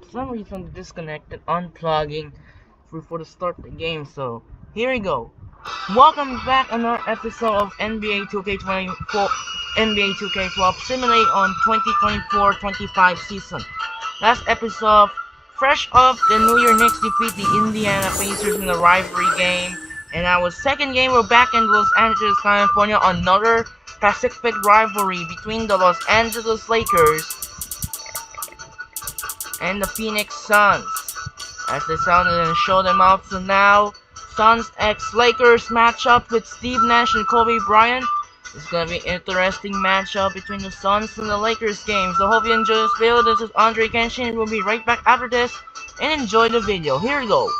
For some reason disconnected, unplugging before the start of the game. So here we go. Welcome back another episode of NBA 2K24 NBA 2K12 Simulate on 2024-25 season. Last episode, fresh off the New Year Knicks defeat the Indiana Pacers in the rivalry game, and our second game we're back in Los Angeles, California, another Pacific rivalry between the Los Angeles Lakers and the Phoenix Suns. As they sounded and show them out, so now Suns x Lakers matchup with Steve Nash and Kobe Bryant. It's gonna be an interesting matchup between the Suns and the Lakers game. So hope you enjoy this video. This is Andre Kenshin. We'll be right back after this and enjoy the video. Here we go.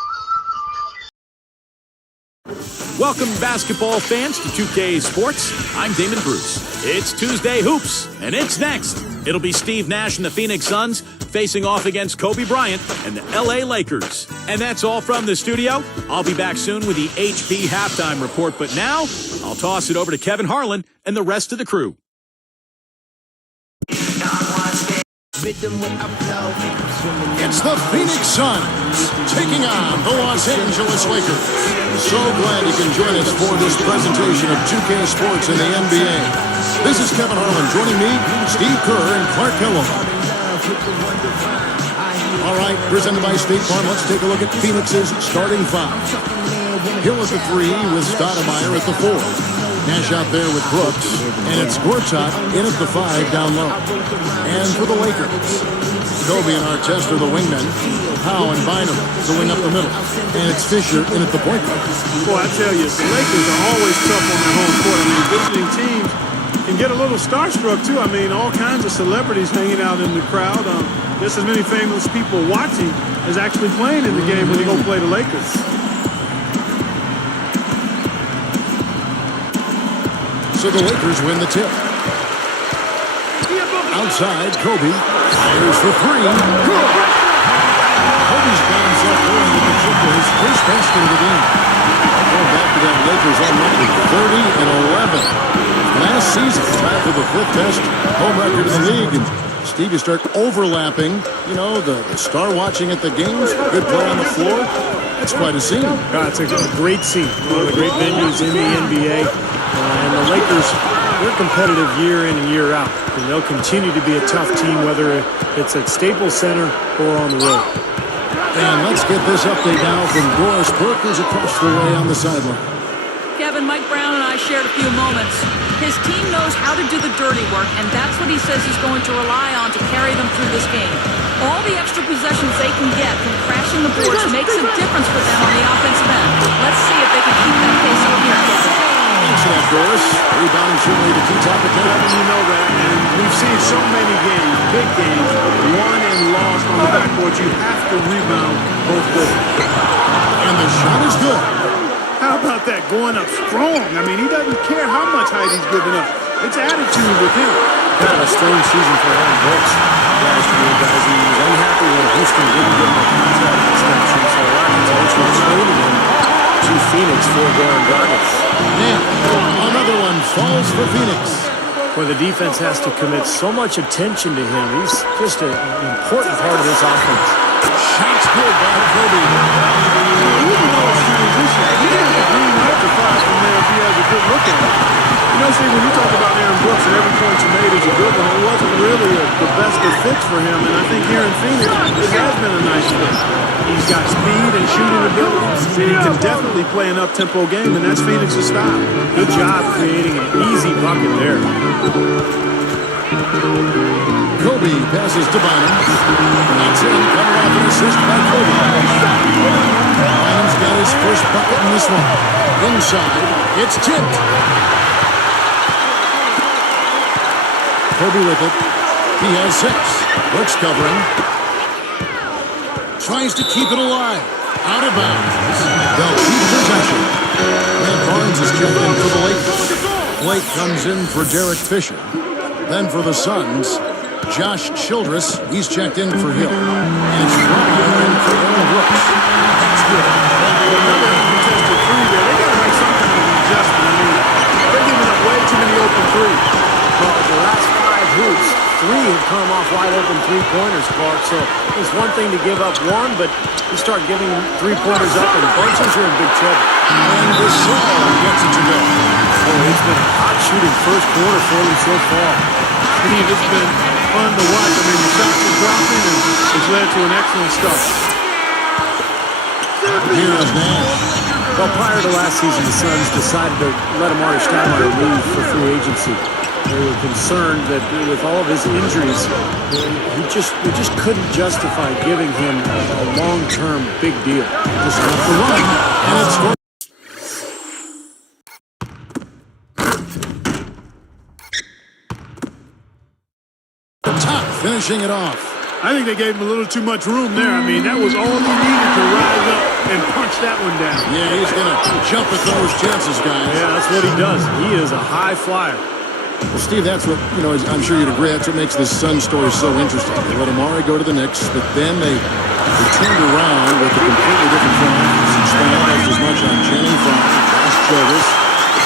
Welcome basketball fans to 2K Sports. I'm Damon Bruce. It's Tuesday Hoops, and it's next. It'll be Steve Nash and the Phoenix Suns facing off against Kobe Bryant and the LA Lakers. And that's all from the studio. I'll be back soon with the HP halftime report, but now I'll toss it over to Kevin Harlan and the rest of the crew. It's the Phoenix Suns taking on the Los Angeles Lakers. So glad you can join us for this presentation of 2K Sports in the NBA. This is Kevin Harlan. Joining me, Steve Kerr and Clark Kellogg. All right, presented by State Farm. Let's take a look at Phoenix's starting five. Hill at the 3 with Stoudemire at the 4. Nash out there with Brooks, and it's Gortat in at the 5 down low. And for the Lakers, Kobe and Artest are the wingmen. Howe and Bynum going up the middle. And it's Fisher in at the point guard. Boy, I tell you, the Lakers are always tough on their home court. I mean, visiting teams can get a little starstruck, too. I mean, all kinds of celebrities hanging out in the crowd. Just as many famous people watching as actually playing in the game when they go play the Lakers. So the Lakers win the tip. Outside, Kobe fires for 3. Good. Kobe's got himself going with the tip to his first basket of the game. Going back to that Lakers on record, 30 and 11. Last season, tied for the 5th best home record in the league. And Steve, you start overlapping, you know, the star watching at the games, good play on the floor. That's quite a scene. It's a great scene. One of the great venues in the NBA. And the Lakers, they're competitive year in and year out. And they'll continue to be a tough team, whether it's at Staples Center or on the road. And let's get this update now from Doris Burke, who's across the way on the sideline. Kevin, Mike Brown and I shared a few moments. His team knows how to do the dirty work, and that's what he says he's going to rely on to carry them through this game. All the extra possessions they can get from crashing the boards makes a difference for them on the offensive end. Let's see if they can keep that pace up here, Kevin. Thanks for that, Doris. Rebounding certainly the key topic there. You know that, and we've seen so many games, big games, won and lost on the backboard. You have to rebound both ways. And the shot is good. How about that, going up strong? I mean, he doesn't care how much height he's giving up. It's attitude with him. Kind of a strange season for Aaron Brooks last year, guys. He was unhappy when Houston didn't give him a contract extension, so the Rockets eventually traded him to Phoenix for Goran Dragic. Now, another one falls for Phoenix. Where the defense has to commit so much attention to him. He's just an important part of this offense. Shots good by Kobe. He has a green light to fire from there if he has a good look at it. You know, Steve, when you talk about Aaron Brooks and every point you made is a good one, it wasn't really the best of fits for him, and I think here in Phoenix, it has been a nice fit. He's got speed and shooting ability, and he can definitely play an up-tempo game, and that's Phoenix's style. Good job creating an easy bucket there. Kobe passes to Bynum. That's in, coming off an assist by Kobe. Bynum's got his first bucket in this one. Inside, it's tipped. Kobe with it. He has 6. Brooks covering. Tries to keep it alive. Out of bounds. They'll keep possession. Matt Barnes is checked in for the Lakers. Blake comes in for Derek Fisher. Then for the Suns, Josh Childress, he's checked in for Hill. And it's Ryan in for Aaron Brooks. That's good. Another contested three there. They got to make some kind of adjustment. I mean, they're giving up way too many open threes. Well, the last 5 3 have come off wide open three-pointers, Clark. So it's one thing to give up one, but you start giving three-pointers up in bunches, you're in big trouble. And Gasol gets it to go. Boy, it's been a hot shooting first quarter for them so far. Steve, it's been fun to watch. I mean, the shots are dropping, and it's led to an excellent start. Here's Nash. Well, prior to last season, the Suns decided to let Amar'e Stoudemire leave for free agency. They were concerned that with all of his injuries, they just couldn't justify giving him a long-term big deal. Just off the run, and it's going. Top finishing it off. I think they gave him a little too much room there. I mean, that was all he needed to rise up and punch that one down. Yeah, he's going to jump at those chances, guys. Yeah, that's what he does. He is a high flyer. Well, Steve, that's what, I'm sure you'd agree, that's what makes this Sun story so interesting. They let Amar'e go to the Knicks, but then they turned around with a completely different front office. Expanded as much on Jennings, Josh Jovis,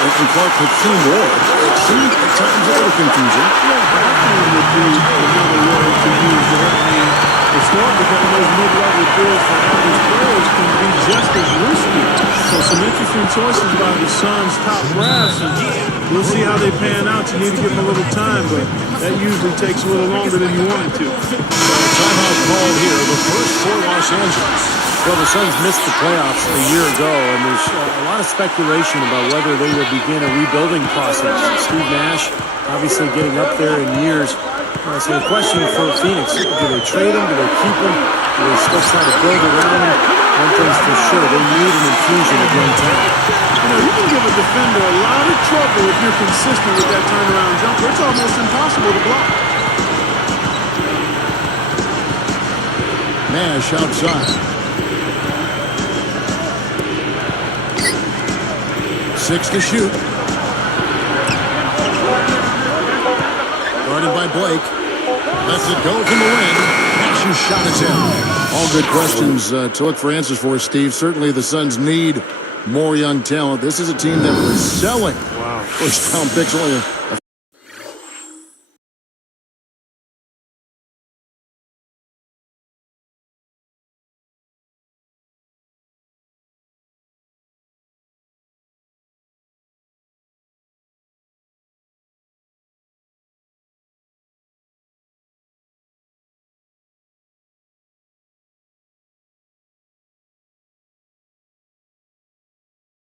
and Clark Hakeem Ward. It seemed at times a little confusing. Yeah, backfield would be another word to use there. I mean, it's hard because those mid-level deals for average players can be just as risky. So some interesting choices by the Suns' top brass, and we'll see how they pan out. You need to give them a little time, but that usually takes a little longer than you want it to. Timeout called here, the first for Los Angeles. Well, the Suns missed the playoffs a year ago, and there's a lot of speculation about whether they will begin a rebuilding process. Steve Nash obviously getting up there in years. So the question for Phoenix, do they trade him? Do they keep him? Do they still try to build around him? One thing's for sure, they need an infusion of young talent. You can give a defender a lot of trouble if you're consistent with that turnaround jumper. It's almost impossible to block. Nash outside. 6 to shoot. Guarded by Blake. Lets it go from the wing. Nash's shot is in. All good questions to look for answers for, Steve. Certainly the Suns need more young talent. This is a team that was selling first-round picks only a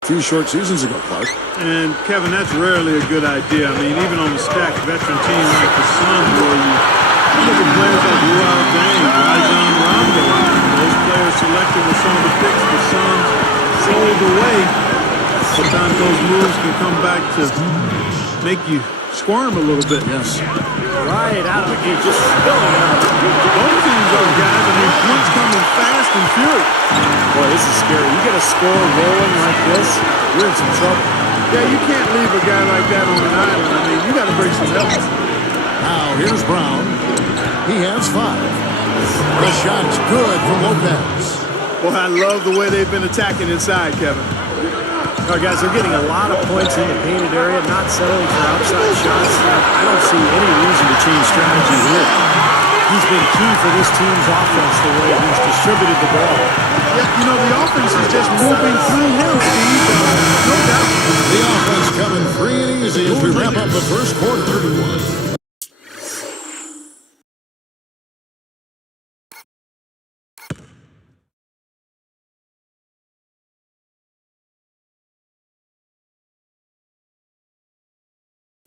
few short seasons ago, Clark. And, Kevin, that's rarely a good idea. I mean, even on a stacked veteran team like the Suns, where you look at players like Luol Deng, Rajon Rondo, those players selected with some of the picks the Suns sold away. Sometimes those moves can come back to make you squirm a little bit. Yes. Right out of the gate, just spilling it out. Both teams are guys. I mean, points coming fast and furious. Boy, this is scary. You get a score rolling like this, you're in some trouble. Yeah, you can't leave a guy like that on an island. I mean, you got to bring some help. Now here's Brown. He has 5. The shot's good from Lopez. Boy, I love the way they've been attacking inside, Kevin. All right, guys, they're getting a lot of points in the painted area, not settling for outside shots. I don't see any reason to change strategy here. He's been key for this team's offense the way he's distributed the ball. Yeah, the offense is just moving through him, Steve. No doubt. The offense coming free and easy as we wrap up the first quarter.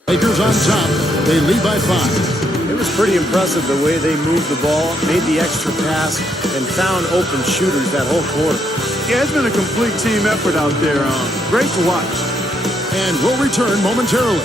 Lakers on top. They lead by 5. It was pretty impressive the way they moved the ball, made the extra pass, and found open shooters that whole quarter. Yeah, it's been a complete team effort out there. Great to watch. And we'll return momentarily.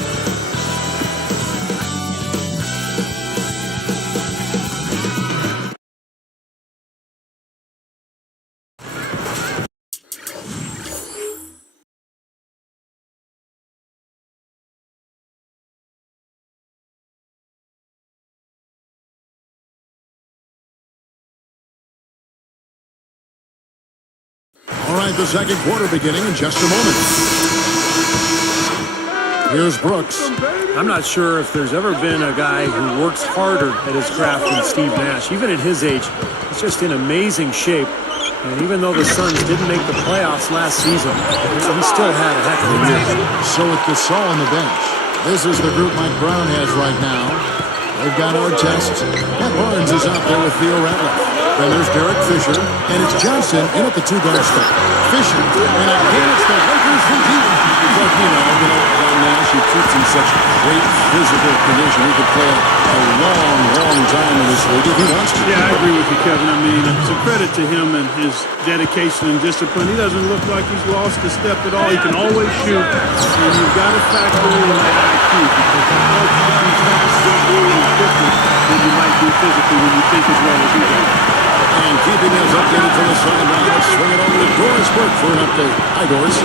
All right, the second quarter beginning in just a moment. Here's Brooks. I'm not sure if there's ever been a guy who works harder at his craft than Steve Nash. Even at his age, he's just in amazing shape. And even though the Suns didn't make the playoffs last season, he still had a heck of a year. So with Gasol on the bench, this is the group Mike Brown has right now. They've got Artest. Matt Barnes is out there with Theo Ratliff. Then there's Derek Fisher, and it's Johnson in at the two-guard spot. Fisher, and again it's the Lakers from deep. But, Ron Nash, he keeps in such great physical condition. He could play a long, long time in this league if he wants to. Yeah, I agree with you, Kevin. I mean, it's a credit to him and his dedication and discipline. He doesn't look like he's lost a step at all. He can always shoot, and you've got to factor in that IQ because you know you can faster and quicker than you might do physically when you think as well as he does. And keeping us updated from the sideline, let's swing it over to Doris Burke for an update. Hi, Doris.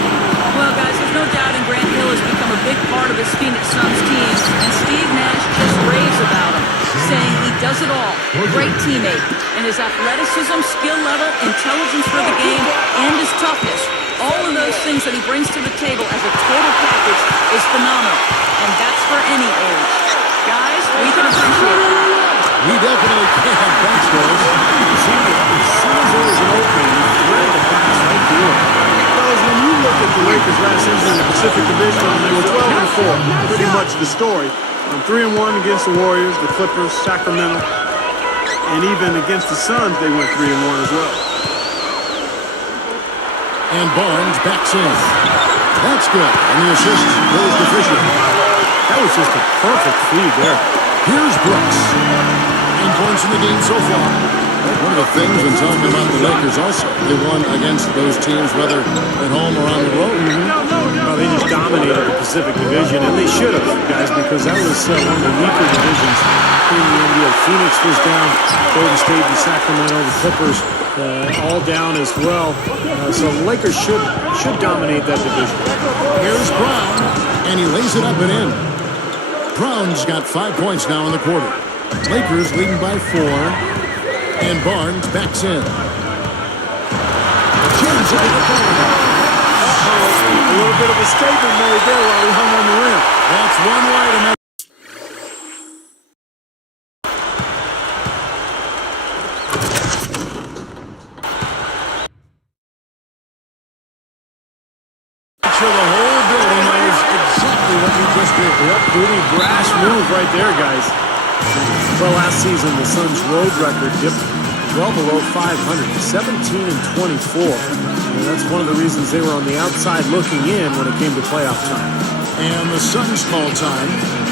Well, guys, there's no doubting Grant Hill has become a big part of his Phoenix Suns team, and Steve Nash just raves about him, saying he does it all. Great teammate, and his athleticism, skill level, intelligence for the game, and his toughness. All of those things that he brings to the table as a total package is phenomenal, and that's for any age. Guys, we can appreciate that. We definitely can. Thanks, Doris. As soon as there was an opening, he threaded the pass right through it. Because when you look at the Lakers last season in the Pacific Division, they were 12-4, pretty much the story. 3-1 against the Warriors, the Clippers, Sacramento, and even against the Suns, they went 3-1 as well. And Barnes backs in. That's good. And the assist goes to Fisher. That was just a perfect feed there. Here's Brooks. 9 points in the game so far. One of the things when talking about the Lakers also, they won against those teams, whether at home or on the road. Well, they just dominated the Pacific Division, and they should have, guys, because that was one of the weaker divisions in the NBA. Phoenix was down, Golden State and Sacramento, the Clippers all down as well. So the Lakers should dominate that division. Here's Brown, and he lays it up and in. Brown's got 5 points now in the quarter. Lakers leading by 4. And Barnes backs in. James at the corner. A little bit of a statement made there while he hung on the rim. That's one way to make. Sure the whole building knows exactly what you just did. Yep, pretty brash move right there, guys. Well, last season, the Suns' road record dipped well below 500, 17-24. And that's one of the reasons they were on the outside looking in when it came to playoff time. And the Suns call time.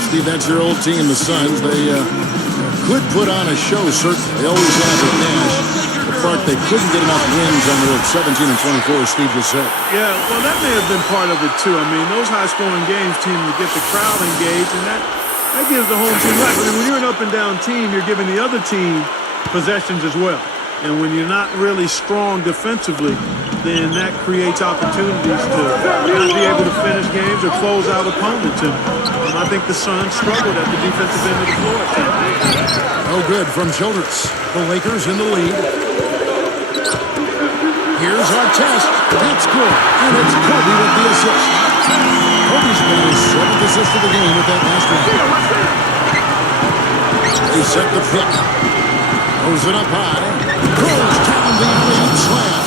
Steve, that's your old team, the Suns. They could put on a show, certainly. They always have with Nash. The part they couldn't get enough wins on the road, 17-24, as Steve just said. Yeah, well, that may have been part of it, too. I mean, those high-scoring games tend to get the crowd engaged, and that gives the home team life. I mean, when you're an up-and-down team, you're giving the other team possessions as well. And when you're not really strong defensively, then that creates opportunities to not be able to finish games or close out opponents. And I think the Suns struggled at the defensive end of the floor at times. No good from Childress. The Lakers in the lead. Here's Artest. That's good. And it's Kobe with the assist. Kobe's got his 7th assist of the game with that last one. They set the pick. Throws it up high. Throws down the alley-oop slam.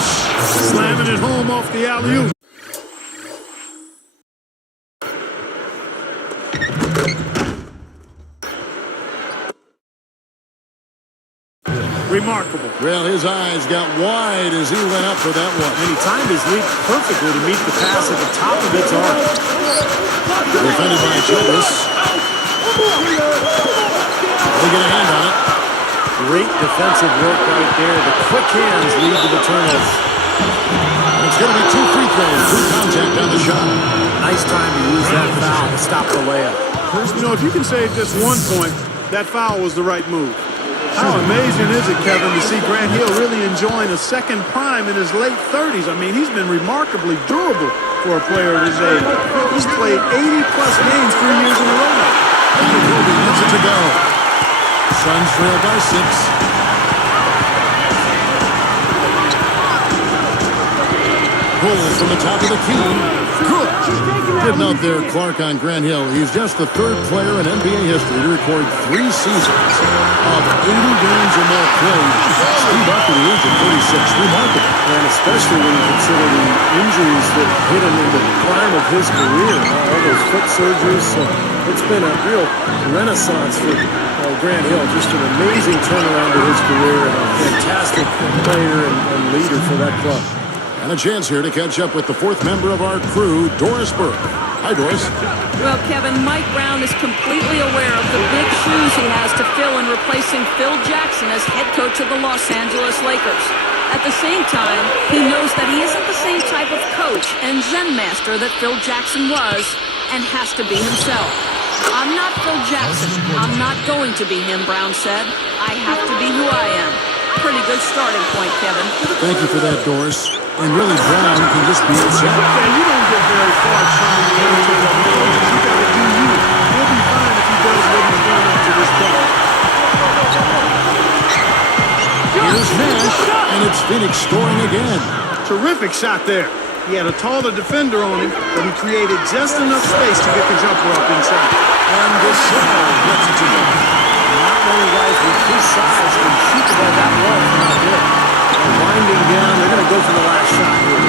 Slamming it home off the alley-oop. Remarkable. Well, his eyes got wide as he went up for that one. And he timed his leap perfectly to meet the pass at the top of its arc. Defended by Childress. They get a hand on it. Great defensive work right there. The quick hands lead to the turnover. It's going to be 2 free throws, 2 contact on the shot. Nice time to use that foul to stop the layup. You know, if you can save just 1 point, that foul was the right move. How amazing is it, Kevin, to see Grant Hill really enjoying a second prime in his late 30s? I mean, he's been remarkably durable for a player of his age. He's played 80-plus games 3 years in a row now. And Kobe gets it to go. Suns trail by 6. Pull from the top of the key. Good. Getting out there, Clark on Grant Hill. He's just the third player in NBA history to record 3 seasons of 80 games or more played. Steve up to the age of 36. Remarkable. And especially when you consider the injuries that hit him in the prime of his career. All those foot surgeries. So it's been a real renaissance for Grant Hill. Just an amazing turnaround to his career and a fantastic player and leader for that club. And a chance here to catch up with the fourth member of our crew, Doris Burke. Hi, Doris. Well, Kevin, Mike Brown is completely aware of the big shoes he has to fill in replacing Phil Jackson as head coach of the Los Angeles Lakers. At the same time, he knows that he isn't the same type of coach and Zen master that Phil Jackson was and has to be himself. I'm not Phil Jackson. I'm not going to be him, Brown said. I have to be who I am. Pretty good starting point, Kevin. Thank you for that, Doris. And really, Brown can just be himself. Yeah, you don't get very far trying to get into the middle. You got to do you. He'll be fine if he does what he's done up to this point. Here's Nash, and it's Phoenix scoring again. Terrific shot there. He had a taller defender on him, but he created just enough space to get the jumper up inside. And Gasol gets it to him. Not many guys with his size can shoot the ball that well from out there. Winding down, they're going to go for the last shot here.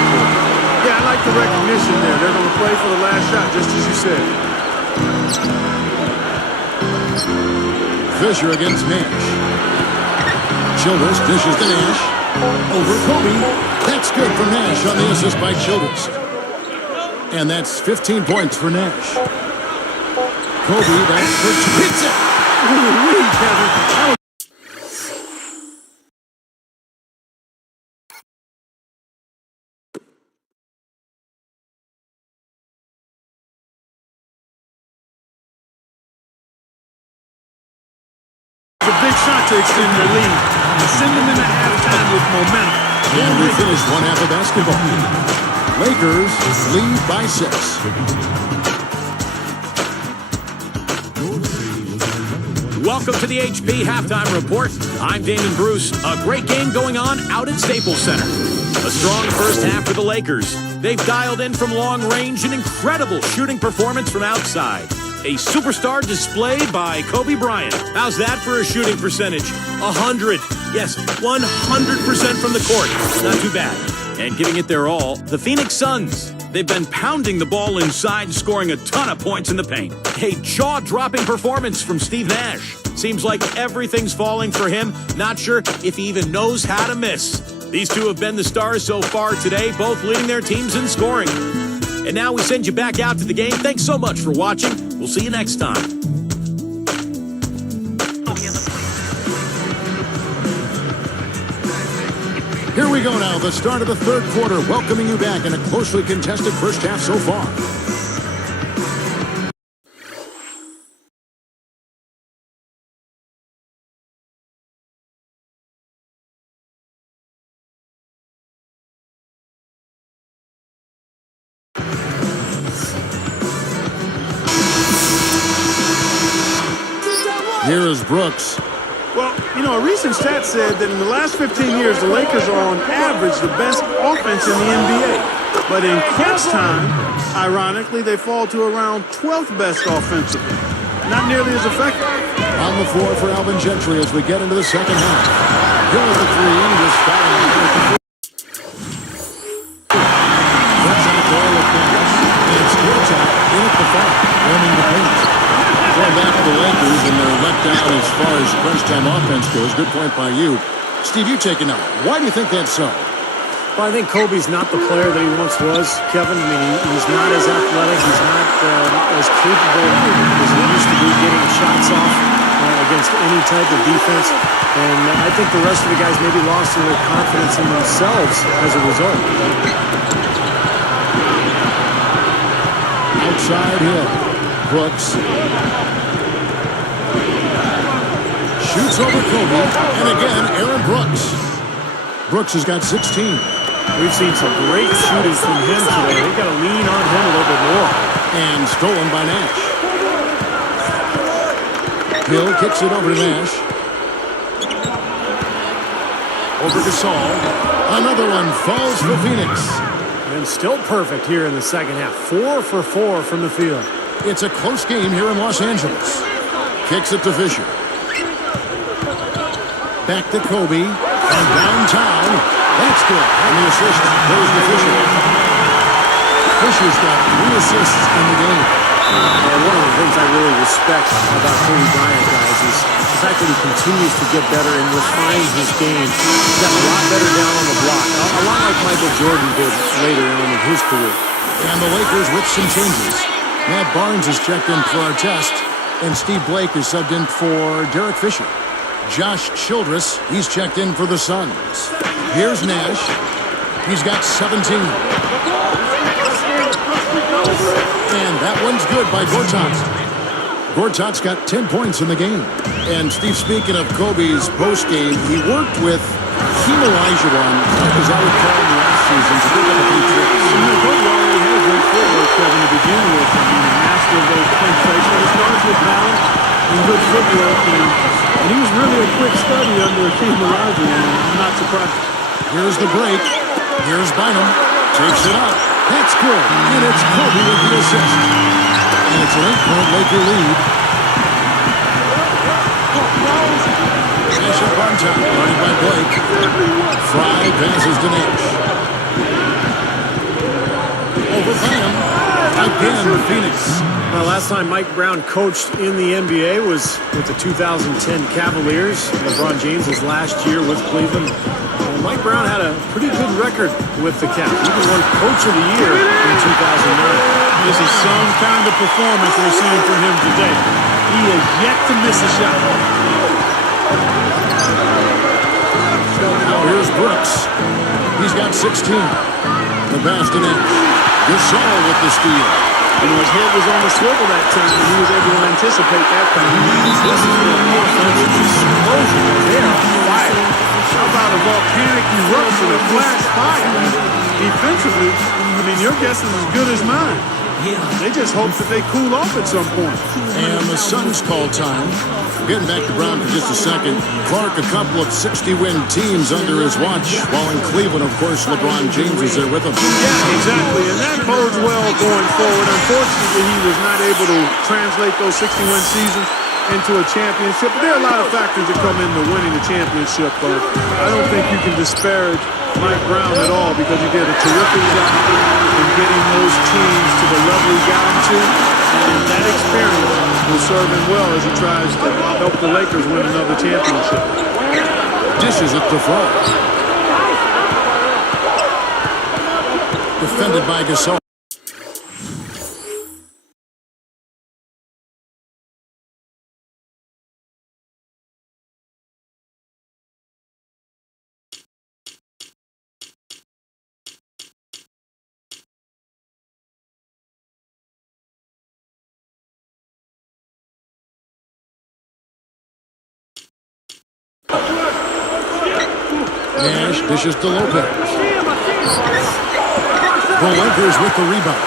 Yeah, I like the recognition there. They're going to play for the last shot, just as you said. Fisher against Nash. Childress dishes to Nash. Over Kobe. That's good for Nash on the assist by Childress. And that's 15 points for Nash. Kobe, that's for hits it. Ooh, Kevin. That was a big shot to extend their lead and send them into halftime with momentum. And we finished one half of basketball. Lakers lead by 6. Welcome to the HP Halftime Report. I'm Damon Bruce. A great game going on out at Staples Center. A strong first half for the Lakers. They've dialed in from long range an incredible shooting performance from outside. A superstar display by Kobe Bryant. How's that for a shooting percentage? 100. Yes, 100% from the court. Not too bad. And giving it their all, the Phoenix Suns. They've been pounding the ball inside, scoring a ton of points in the paint. A jaw-dropping performance from Steve Nash. Seems like everything's falling for him. Not sure if he even knows how to miss. These two have been the stars so far today, both leading their teams in scoring. And now we send you back out to the game. Thanks so much for watching. We'll see you next time. Here we go now, the start of the third quarter, welcoming you back in a closely contested first half so far. Here is Brooks. Well, you know, a recent stat said that in the last 15 years, the Lakers are on average the best offense in the NBA. But in crunch time, ironically, they fall to around 12th best offensively. Not nearly as effective. On the floor for Alvin Gentry as we get into the second half. Hill at the three, just fouled at the four. That's on the ball with Nash. And it's Hilltop in at the foul, running the paint. Going back to the Lakers, and they're let down as far as crunch time offense goes. Good point by you. Steve, you take it now. Why do you think that's so? Well, I think Kobe's not the player that he once was, Kevin. I mean, he's not as athletic. He's not as capable as he used to be getting shots off against any type of defense. And I think the rest of the guys maybe lost their confidence in themselves as a result. Outside Hill. Brooks. Shoots over Kobe. And again, Aaron Brooks. Brooks has got 16. We've seen some great shooting from him today. They've got to lean on him a little bit more. And stolen by Nash. Hill kicks it over to Nash. Over to Gasol. Another one falls for Phoenix. and still perfect here in the second half. 4 for 4 from the field. It's a close game here in Los Angeles. Kicks it to Fisher. Back to Kobe. And downtown. That's good. And the assist goes to Fisher. Fisher's got 3 assists in the game. One of the things I really respect about Kobe Bryant, guys, is the fact that he continues to get better and refine his game. He's got a lot better down on the block, a lot like Michael Jordan did later on in his career. And the Lakers with some changes. Matt Barnes is checked in for our test, and Steve Blake is subbed in for Derek Fisher. Josh Childress, he's checked in for the Suns. Here's Nash. He's got 17. And that one's good by Gortat. Gortat's got 10 points in the game. And Steve, speaking of Kobe's postgame, he worked with Hakeem Olajuwon, as I would call him last season, to pick up a few tricks. Kobe already had great footwork, Kevin, to begin with. I mean, a master of those quick fakes. But it starts with balance and good footwork. And he was really a quick study under Hakeem Olajuwon. I'm not surprised. Here's the break. Here's Bynum. Takes it up. That's good. And it's Kobe with the assist. And it's an 8-point Laker lead. Nash up on top. Running by Blake. Fry passes to Nash. Over Bynum. Again, Phoenix. Well, last time Mike Brown coached in the NBA was with the 2010 Cavaliers. LeBron James' last year with Cleveland. Mike Brown had a pretty good record with the Cavs. Even won Coach of the Year in 2009. This is some kind of performance we're seeing from him today. He has yet to miss a shot. Now here's Brooks. He's got 16. The pass to Nash. Gasol with the steal. You know, his head was on the swivel that time, and he was able to anticipate that time. This is the offensive explosion. They're on fire. How about a volcanic eruption, a flash fire? Defensively, I mean, your guess is as good as mine. They just hope that they cool off at some point. And the Suns call time. Getting back to Brown for just a second. Clark, a couple of 60-win teams under his watch. While in Cleveland, of course, LeBron James was there with him. Yeah, exactly. And that bodes well going forward. Unfortunately, he was not able to translate those 61 seasons into a championship. But there are a lot of factors that come into winning a championship. But I don't think you can disparage Mike Brown at all because he did a terrific job in getting those teams to the level he got them to. And that experience will serve him well as he tries to help the Lakers win another championship. Dishes it to Fry. Defended by Gasol. Nash dishes to Lopez. The Lakers with the rebound.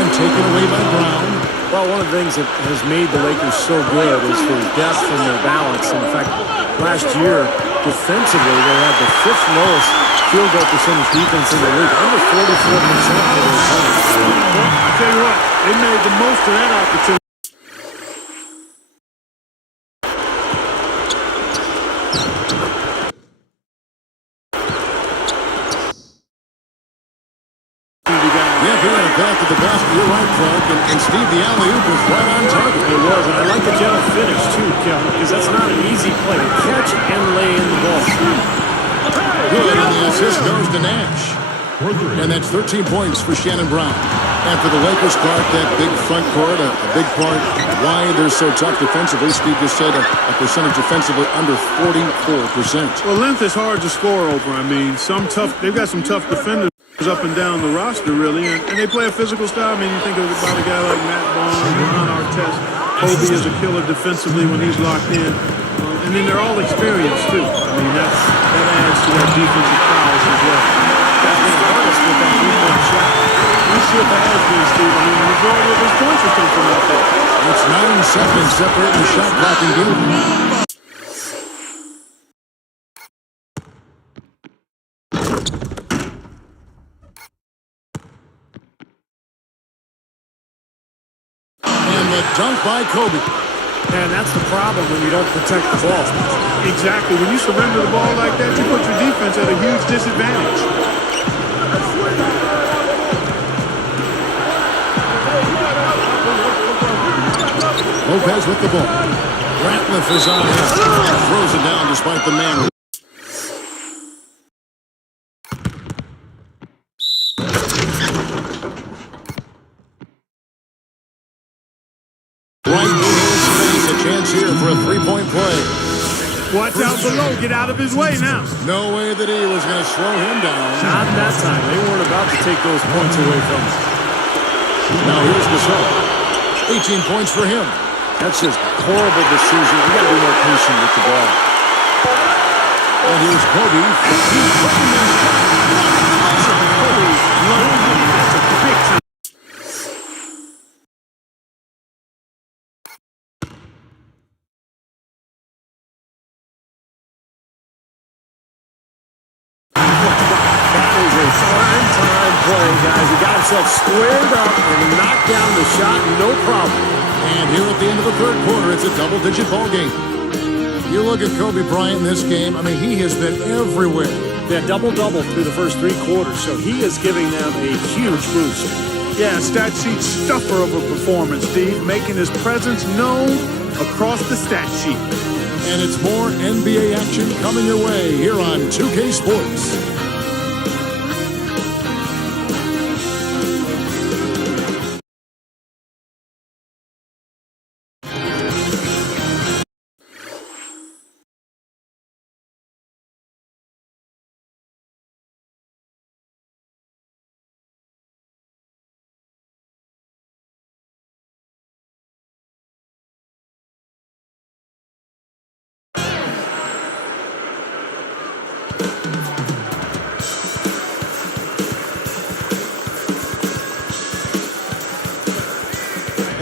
And taken away by Brown. Well, one of the things that has made the Lakers so good is their depth and their balance. In fact, last year, defensively, they had the 5th lowest field goal percentage defense in the league, under 44% for their opponents. Well, I tell you what, they made the most of that opportunity. Back to the basket, you're right, Clark, and Steve, the alley-oop was right on target. It was, and I like the gentle finish, too, Kevin, because that's not an easy play to catch and lay in the ball. Good, and the assist goes to Nash. And that's 13 points for Shannon Brown. And for the Lakers, Clark, that big front court, a big part why they're so tough defensively. Steve just said a percentage defensively under 44%. Well, length is hard to score over. I mean, they've got some tough defenders up and down the roster, really, and they play a physical style. I mean, you think about a guy like Matt Barnes, Ron Artest. Kobe is a killer defensively when he's locked in. And then they're all experienced, too. I mean, that adds to that defensive prowess as well. That's the hardest with that three-point shot. He sure has been, Steve. I mean, the majority of his points have come from out there. It's 9 seconds separating the shot clock and game. Dunk by Kobe. And that's the problem when you don't protect the ball. Exactly. When you surrender the ball like that, you put your defense at a huge disadvantage. Lopez with the ball. Ratliff is on him. Throws it down despite the man. Right in his face, a chance here for a three-point play. Watch out below. Get out of his way now. No way that he was going to slow him down. Not that time. They weren't about to take those points away from him. Now here's Gasol. 18 points for him. That's just horrible decision. You got to be more patient with the ball. And here's Kobe. He's putting this shot. Kobe learned it. That's a big time. Prime play, guys. He got himself squared up and knocked down the shot, no problem. And here at the end of the third quarter, it's a double-digit ball game. You look at Kobe Bryant in this game, I mean, he has been everywhere. Yeah, double-double through the first three quarters, so he is giving them a huge boost. Yeah, stat sheet stuffer of a performance, Steve, making his presence known across the stat sheet. And it's more NBA action coming your way here on 2K Sports.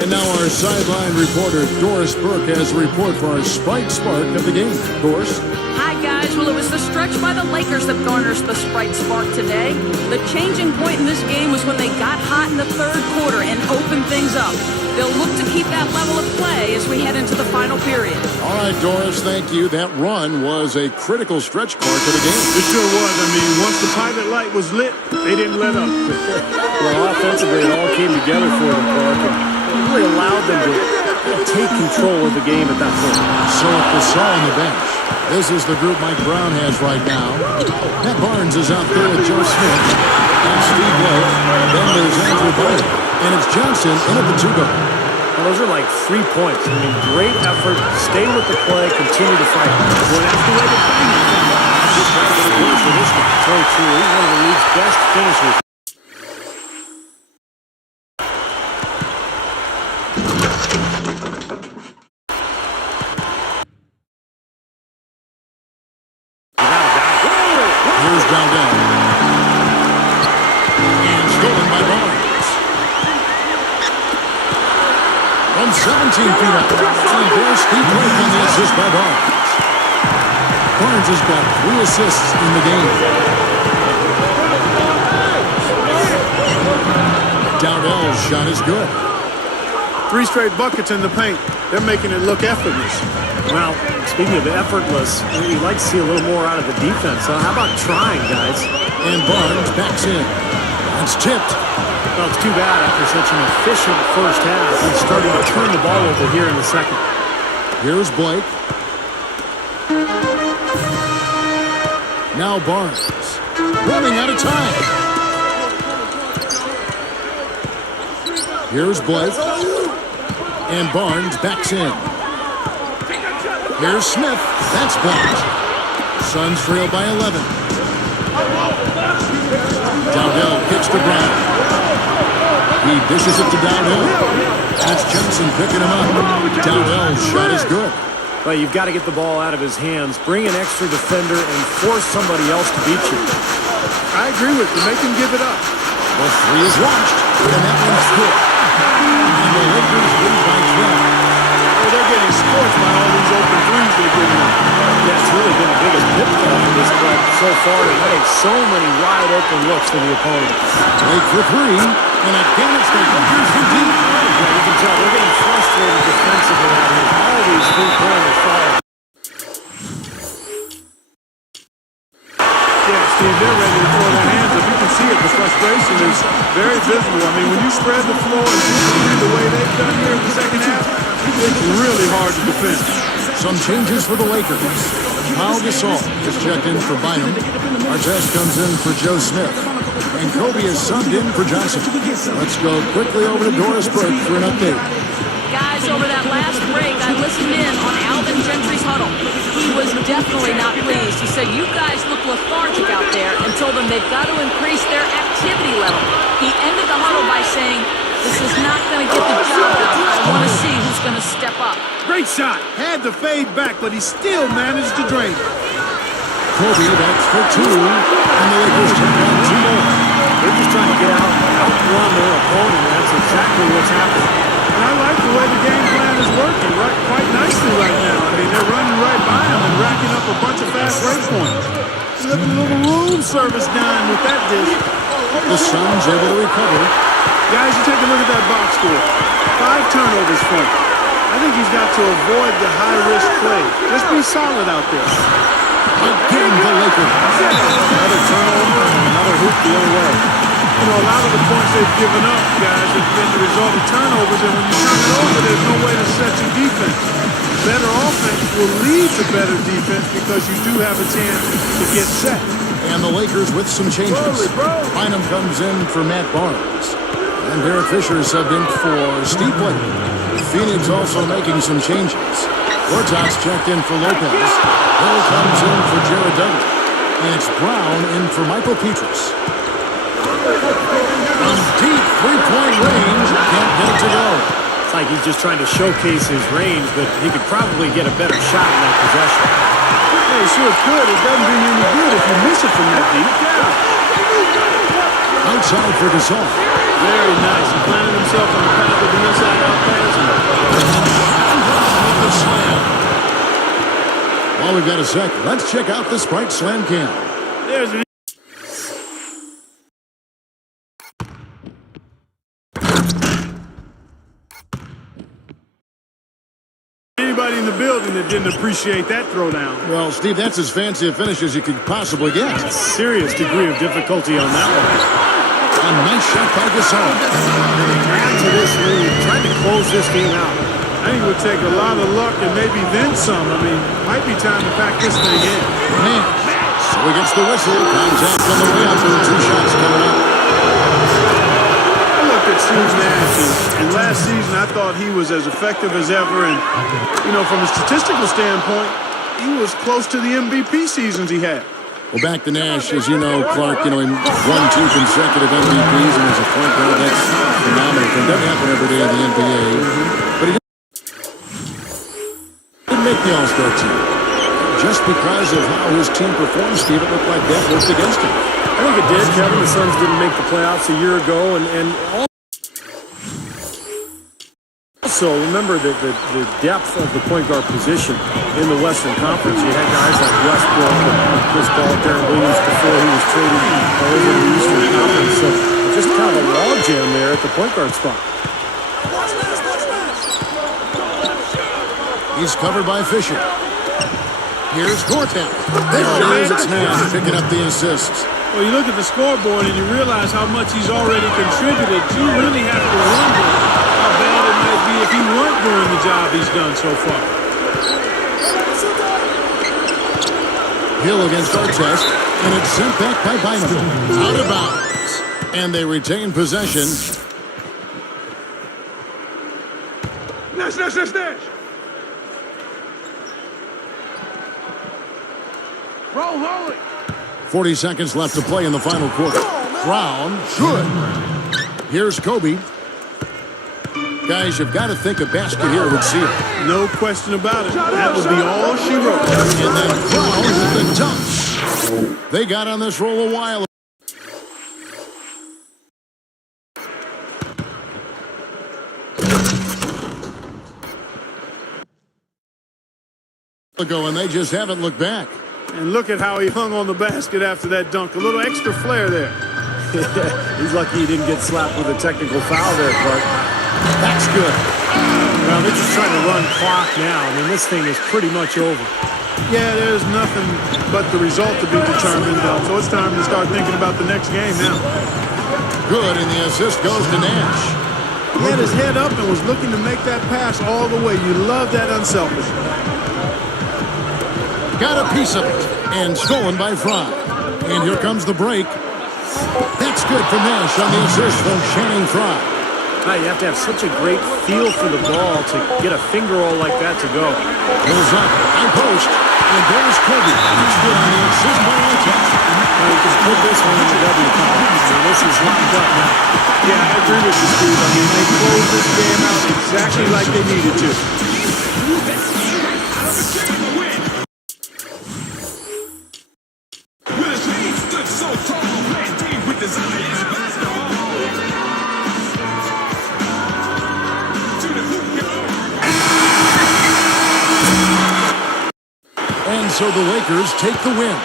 And now our sideline reporter, Doris Burke, has a report for our Sprite Spark of the game. Doris? Hi, guys. Well, it was the stretch by the Lakers that garners the Sprite Spark today. The changing point in this game was when they got hot in the third quarter and opened things up. They'll look to keep that level of play as we head into the final period. All right, Doris, thank you. That run was a critical stretch card to the game. It sure was. I mean, once the pilot light was lit, they didn't let up. Well, offensively, it all came together for them, Clark, and it really allowed them to take control of the game at that point. So at Gasol on the bench. This is the group Mike Brown has right now. Matt Barnes is out there with Joe Smith and Steve Blake. Then there's Andrew Bynum. And it's Johnson in at the two-guard. Well, those are like 3 points. I mean, great effort. Stay with the play. Continue to fight. Well, that's the way to find it. Just got to get a goal for this guy. So true. He's one of the league's best finishers. Here's Dowdell. And stolen by Barnes. From 17 feet up. And there's Steve Blake on the assist by Barnes. Barnes has got 3 assists in the game. Dowdell's shot is good. 3 straight buckets in the paint. They're making it look effortless. Well, speaking of effortless, you'd like to see a little more out of the defense. Huh? How about trying, guys? And Barnes backs in. It's tipped. Well, it's too bad after such an efficient first half. He's starting to turn the ball over here in the second. Here's Blake. Now Barnes. Running out of time. Here's Blake. And Barnes backs in. Here's Smith. That's blocked. Suns trail by 11. Dowdell kicks to Brown. He dishes it to Dowdell. That's Johnson picking him up. Dowdell's shot is good. Well, you've got to get the ball out of his hands, bring an extra defender, and force somebody else to beat you. I agree with you. Make him give it up. The three is launched, and that one's good. And the Lakers win by 12. Well, they're getting scorched by all these open threes they're giving up. Yeah, it's really been the biggest pitfall for this club so far tonight. So many wide open looks to the opponent. Blake for 3, and again it's the Lakers from deep. Yeah, you can tell they're getting frustrated isolated defensively out here. All these three-pointers fall. Yeah, Steve, they're ready to throw their hands up. You can see it. The frustration is very visible. I mean, when you spread the floor and shoot the way they've done here in the second half, it's really hard to defend. Some changes for the Lakers. Pau Gasol is checked in for Bynum. Artest comes in for Joe Smith. And Kobe is subbed in for Johnson. Let's go quickly over to Doris Burke for an update. Guys, over that last break, I listened in on Alvin Gentry's huddle. He was definitely not pleased. He said, you guys look lethargic out there, and told them they've got to increase their activity level. He ended the huddle by saying, this is not going to get the job done. I want to see who's going to step up. Great shot. Had to fade back, but he still managed to drain it. Kobe, that's for two. And the Lakers turn on two more. They're just trying to get outrun their opponent. That's exactly what's happening. And I like the way the game plan is working quite nicely right now. I mean, they're running right by him and racking up a bunch of fast break points. Look at the little room service done with that dish. The Suns able to recover. Guys, you take a look at that box score. 5 turnovers for him. I think he's got to avoid the high-risk play. Just be solid out there. Again, the Lakers. Another turnover, another hoop the other way. You know, a lot of the points they've given up, guys, have been the result of turnovers, and when you turn it over, there's no way to set your defense. Better offense will lead to better defense because you do have a chance to get set. And the Lakers with some changes. Bynum comes in for Matt Barnes. And Derek Fisher subbed in for Steve Blake. Phoenix also making some changes. Gortat's checked in for Lopez. Hill comes in for Jared Dudley. And it's Brown in for Michael Petrus. From deep three-point range, can't get it to go. It's like he's just trying to showcase his range, but he could probably get a better shot in that possession. Yeah, he sure could. It doesn't do you any good if you miss it from that deep. Outside for Gasol. Very nice. He planted himself on the path of the inside-out pass. The slam. While we've got a sec, let's check out the Sprite Slam Cam. There's an anybody in the building that didn't appreciate that throwdown. Well, Steve, that's as fancy a finish as you could possibly get. Serious degree of difficulty on that one. A nice shot by Gasol. Add to this lead, trying to close this game out. I think it would take a lot of luck and maybe then some. I mean, might be time to pack this thing in. Man, so he gets the whistle. Contact on the way up and 2 shots coming up. I looked at Steve Nash, and last season I thought he was as effective as ever. And, you know, from a statistical standpoint, he was close to the MVP seasons he had. Well, back to Nash, as you know, Clark, you know, he won 2 consecutive MVPs, and as a point guard, that's phenomenal. It doesn't happen every day in the NBA. But he didn't make the All-Star team. Just because of how his team performed, Steve, it looked like that worked against him. I think it did, Kevin. The Suns didn't make the playoffs a year ago, and also remember that the depth of the point guard position in the Western Conference. You had guys like Westbrook and Chris Paul, Darren Williams before he was traded over to the Eastern Conference. So just kind of a logjam there at the point guard spot. He's covered by Fisher. Here's Gortat. There it is. It's Nash picking up the assists. Well, you look at the scoreboard and you realize how much he's already contributed. You really have to wonder how bad it might be if he weren't doing the job he's done so far. Hill against Artest, and it's sent back by Bynum. Out of bounds. And they retain possession. Nash. Roll it. 40 seconds left to play in the final quarter. Brown, good. Here's Kobe. Guys, you've got to think a basket here would seal it. No question about it. That would be all she wrote. And then Brown with the dunk. They got on this roll a while ago, and they just haven't looked back. And look at how he hung on the basket after that dunk. A little extra flair there. He's lucky he didn't get slapped with a technical foul there, Clark. That's good. Well, they're just trying to run clock now. I mean, this thing is pretty much over. Yeah, there's nothing but the result to be determined, so it's time to start thinking about the next game now. Good, and the assist goes to Nash. He had his head up and was looking to make that pass all the way. You love that unselfishness. Got a piece of it, and stolen by Fry. And here comes the break. That's good for Nash on the assist from Channing Fry. You have to have such a great feel for the ball to get a finger roll like that to go. Goes up, high post, and there's Kobe. That's good on the assist by Anton. You can put this one in the W column. So this is locked up now. Yeah, I agree with you, Steve. I mean, they closed this game out exactly like they needed to. And so the Lakers take the win.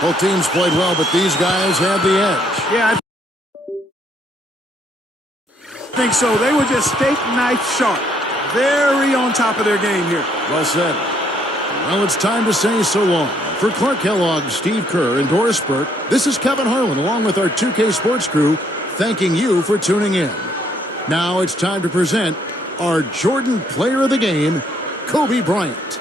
Both teams played well, but these guys had the edge. Yeah, I think so. They were just steak knife sharp. Very on top of their game here. Well said. Well, it's time to say so long. For Clark Kellogg, Steve Kerr, and Doris Burke, this is Kevin Harlan along with our 2K Sports crew thanking you for tuning in. Now it's time to present our Jordan Player of the Game, Kobe Bryant.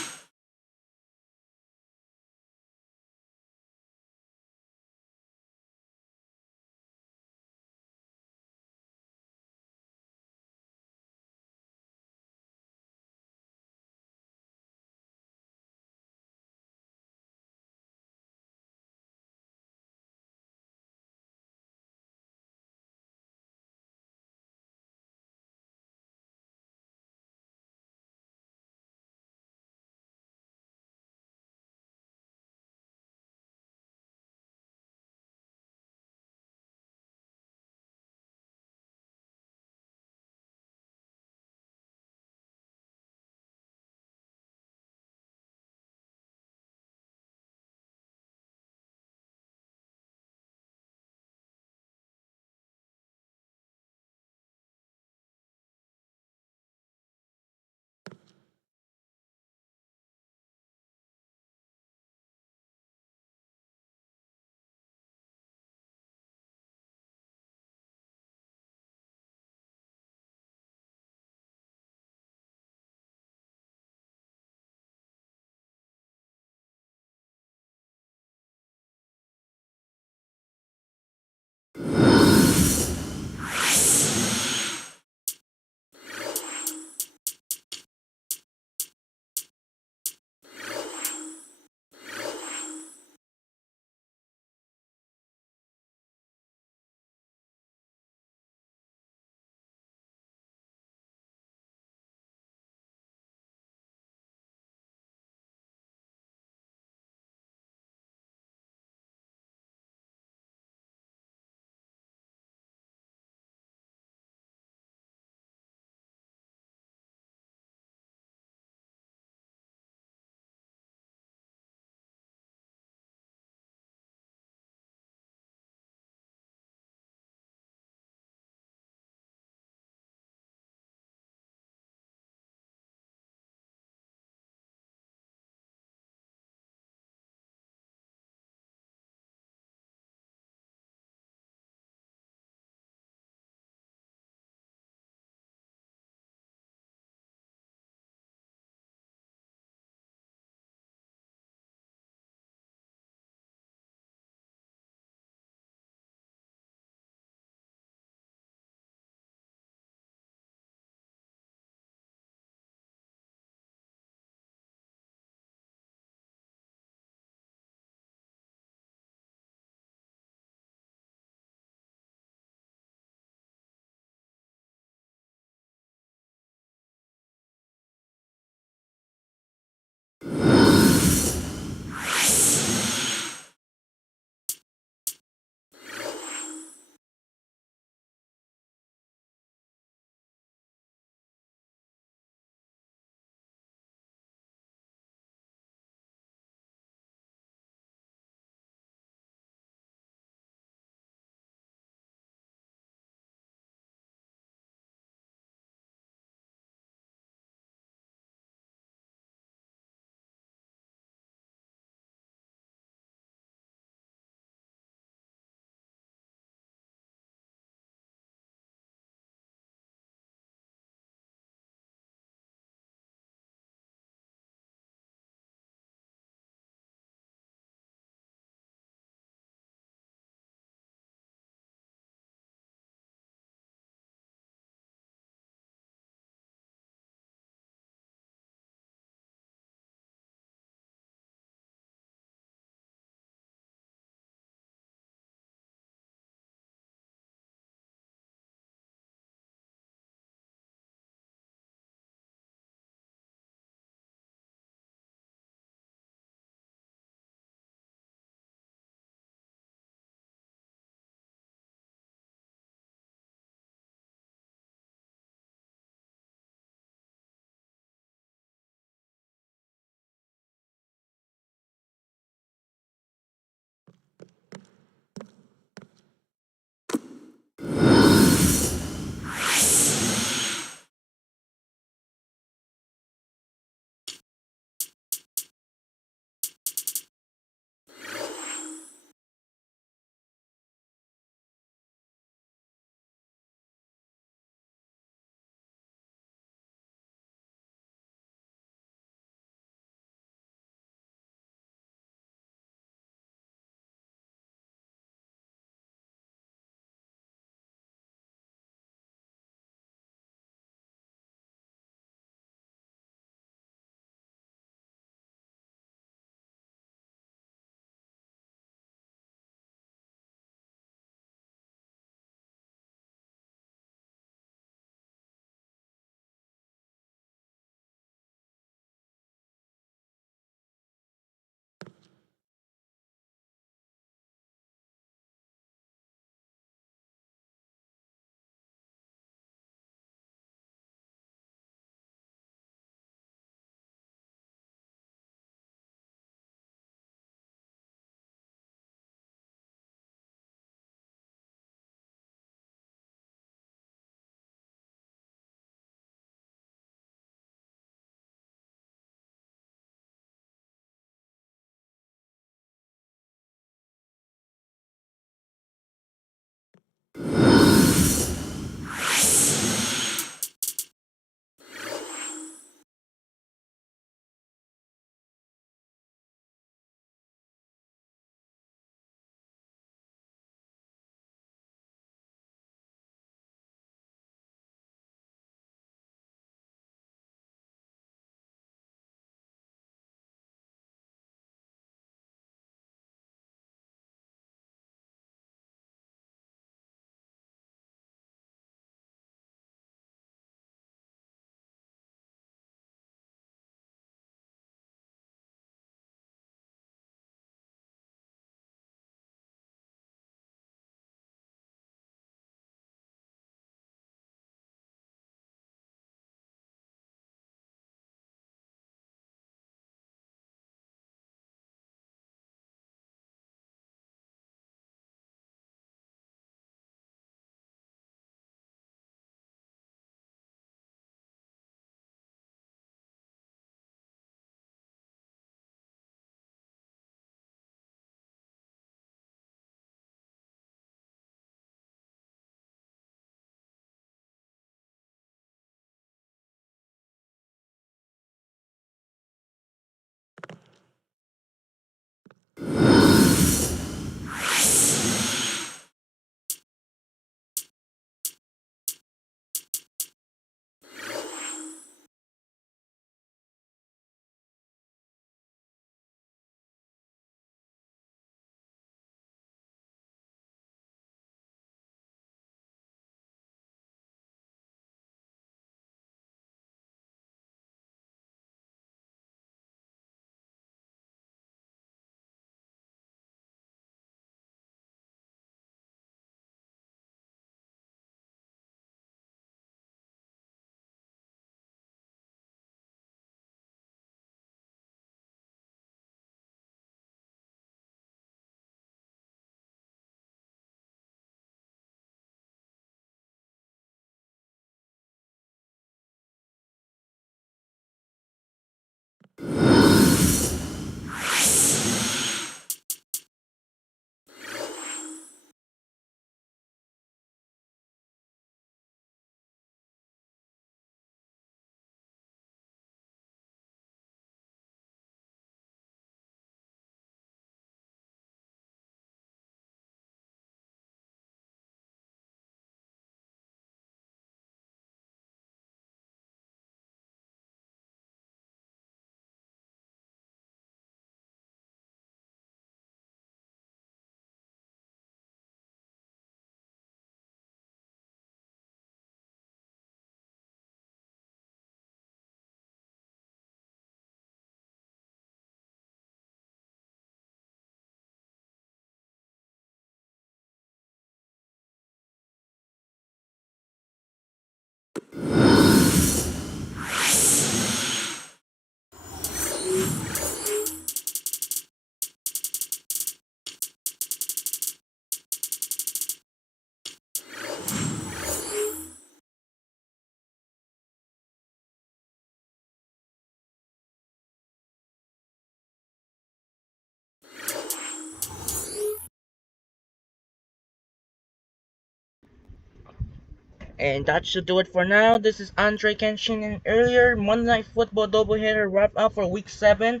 And that should do it for now. This is Andre Kenshin, and earlier Monday Night Football doubleheader wrapped up for Week 7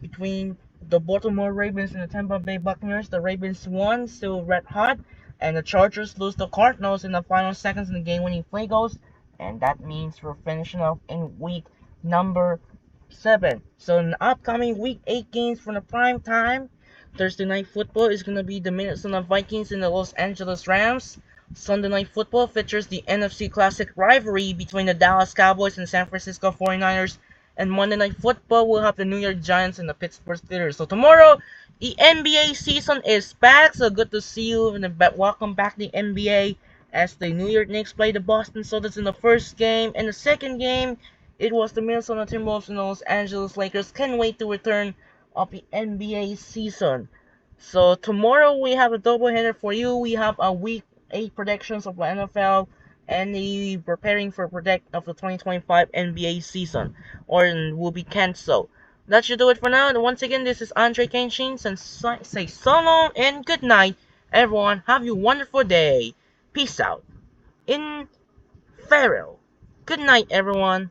between the Baltimore Ravens and the Tampa Bay Buccaneers. The Ravens won, still red hot, and the Chargers lose to Cardinals in the final seconds in the game-winning play goals, and that means we're finishing off in Week number 7. So in the upcoming Week 8 games from the prime time, Thursday Night Football is going to be the Minnesota Vikings and the Los Angeles Rams. Sunday Night Football features the NFC Classic rivalry between the Dallas Cowboys and San Francisco 49ers. And Monday Night Football will have the New York Giants and the Pittsburgh Steelers. So tomorrow, the NBA season is back. So good to see you and welcome back to the NBA as the New York Knicks play the Boston Celtics in the first game. And the second game, it was the Minnesota Timberwolves and the Los Angeles Lakers. Can't wait to return of the NBA season. So tomorrow we have a doubleheader for you. We have a Week 8 predictions of the NFL and the preparing for predict of the 2025 NBA season, or will be cancelled. That should do it for now. And once again, this is Andre Kenshin, and say so long and good night, everyone. Have a wonderful day. Peace out. In farewell. Good night, everyone.